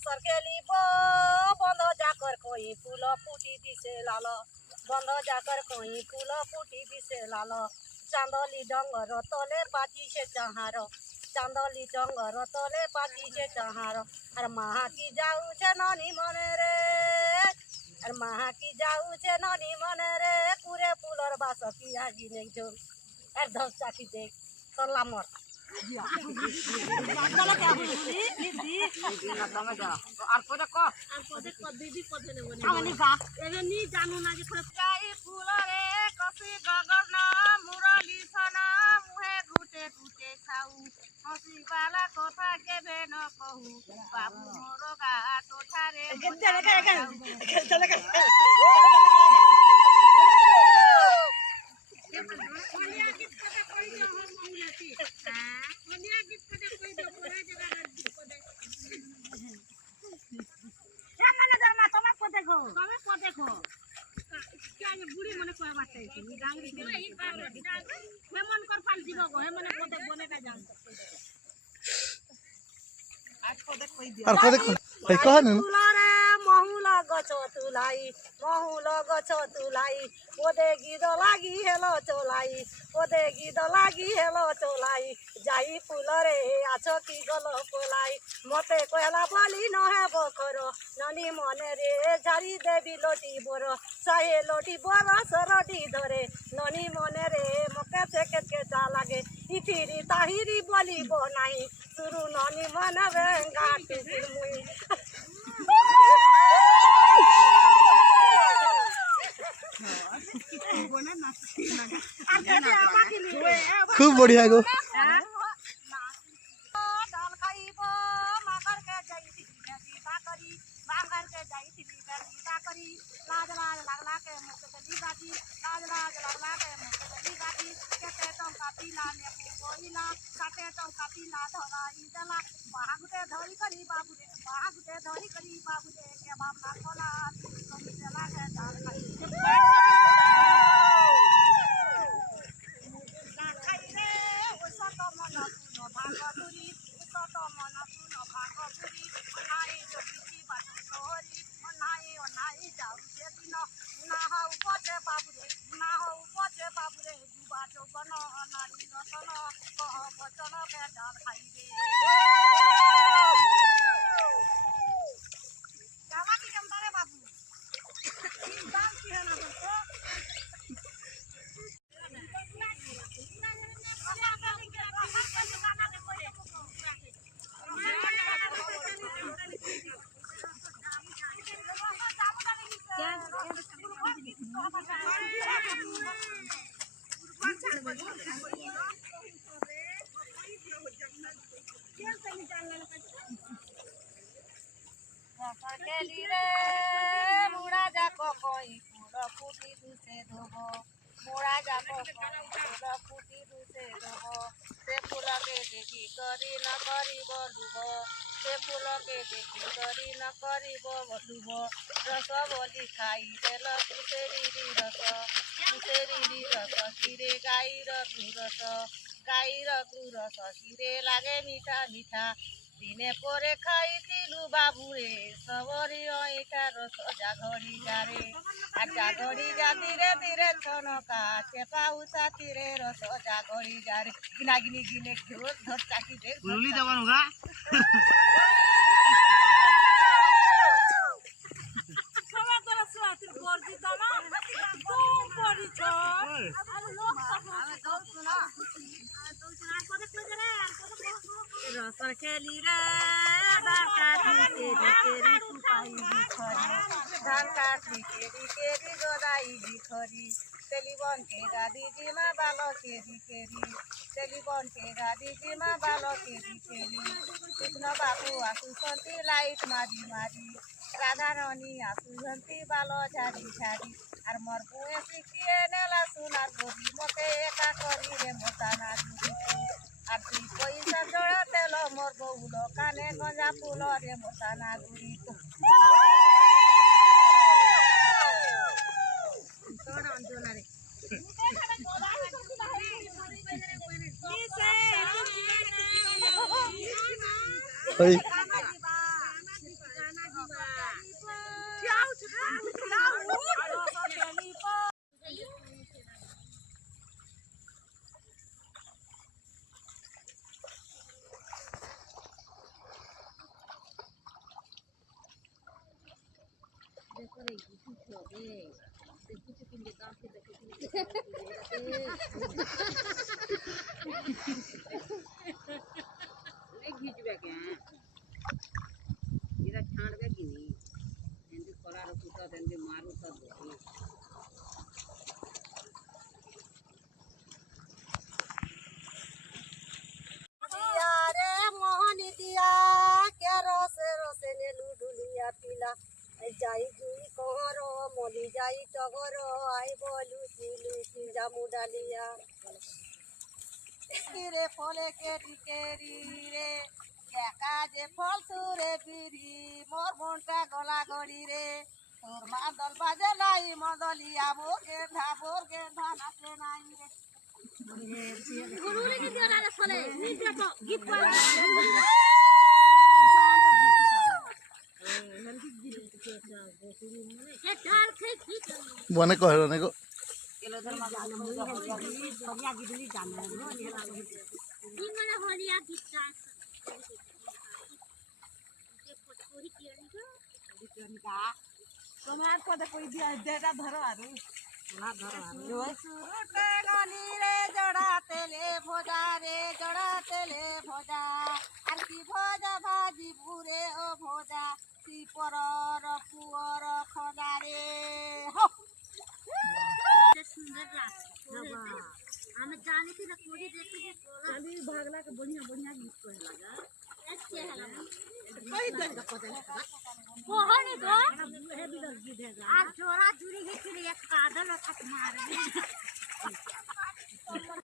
বছর খেলিব বন্ধ জাকর কই ফুল ফুটি দিছে লাল বন্ধ জাকর কই ফুল ফুটি দিছে লাল চাঁদলি ডঙ্গর তলে পাচিছে চাহার চাঁদলি ডঙ্গর তলে পাচিছে চাহার আর মাহাকি যাউছে ননি মনে রে আর মাহাকি যাউছে ননি মনে রে কুরে ফুলর বাস পিয়াজি নেকজন আর ধস চাকি দেখ সল্লামর আর পদে ক দিদি পদে নেব আমি গা এমনি জানো না যে গাই ফুলরে কসি গগন মুরলি সনা মুহে গুটে গুটে খাউ হসি বালা কথা কেবে ন কহু বাবু মোর গা তোঠারে বুড়ি মনে করে বাচ্চাইছি হেমন কর পাল দিব গো হেমনে পদে বনেটা জান আর পদে কই দিও আর পদে কই কহন ফুলরে মহুল গছ তুলাই পদে গিদ লাগি হেলো চলাই পদে গিদ লাগি হেলো চলাই যাই ফুলরে আছো কি গল পলাই মতে কয়লা বলি নহে বখর ননি মনে রে ঝাড়ি দেবি লটি বড় সাহে লটি বড় সরটি ধরে ননি মনে রে মকে থেকে কেচা লাগে ইতিরি তাহিরি বলিব নাই শুরু ননি মনে রে গাটি মুই खूब बढ़िया गो दाल खाइब मागर के जाइती बाकरी बांगर के जाइती बाकरी लाज लाज लगला के मुख गली बाजी लाज लाज लगला के मुख गली बाजी केते टंका पीला ने बोइला काटे टंका पीला धरा इदला बागुटे धरी करी बाबूरे बागुटे धरी करी बाबूरे के बाप ना खोला कमिला के दाल खाई केली रे मुड़ा जाको कोई फूल फूटी दूसे धोबो मुड़ा जाको कोई फूल फूटी दूसे धोबो से फूल के देखी करी न करी बोलुबो से फूल के देखी करी न करी बोलुबो रस बोली खाई देल तुसेरी रस खीरे गाई रस खीरे लागे मीठा मीठा दिने परे खाइलु बाबुरे सबरी ऐठा रस जागरी जारे आ जागरी जा धीरे धीरे छनका चेपा उषा तीरे रस जागरी जारे गिना गिनी गिने घेऊ धर चाकी दे गुली जवान होगा सवा तर सुआतिर गर्दी दमा तो पडी छ अरे लोक सब दौ सुना पदे पदे रे रस खेली रे धान काटी केरी सुपाई बिखरी धान काटी केरी गोदाई बिखरी टेलीफोन के गाड़ी जी में बालो केरी टेलीफोन के गाड़ी जी में बालो केरी कृष्ण बाबू आसु संती लाइट मारी मारी राधा रानी आसु संती बालो झाड़ी झाड़ी और मोर बुए सिखिए नेला सुना गोरी मते एका करी रे मोता ना दूरी আর তুই পয়সা জড়া তেল মোর বউল কানে গঞ্জা ফুল রে মোতা না গুড়ি घिचबे के इरा छाड़बे कि नहीं एंदी कला रो कुटा देंदी मारू सब दिया रे मोहन दिया के रोसे रोसे ने लुडुलिया पिला যাই জুই কহর মলি যাই টগর আইব লুচি লুচি জামু ডালিয়া রে ফলে কেরি কেরি রে দেখা যে ফল তুরে বিরি মোর মনটা গলা গড়ি রে তোর মাদল বাজে নাই মদলিয়া মোর গেধা নাচে নাই রে গুরুরে কি দিও না রে ফলে নি দেখো গীত পালা বনে কয় নে গো किलो धर मा হলিয়া গিদলি জানা ই মানে হলিয়া গীতটা তোমার পদে কই দিয়া যেটা ধরো আরু সুরুটে গনি রে জড়া তেলে ভজা আর কি ভজা ভাজি পুরে ও ভজা পরর পুয়র খজা রে सुंदर हमें जाने की रखोड़ी देखते कि चली भागला के बढ़िया बढ़िया गीत को लगा अच्छे है कोई दिन का पता नहीं वो है तो है भी गीत है आज जोरा जुड़ी गई थी एक कादल और खत मार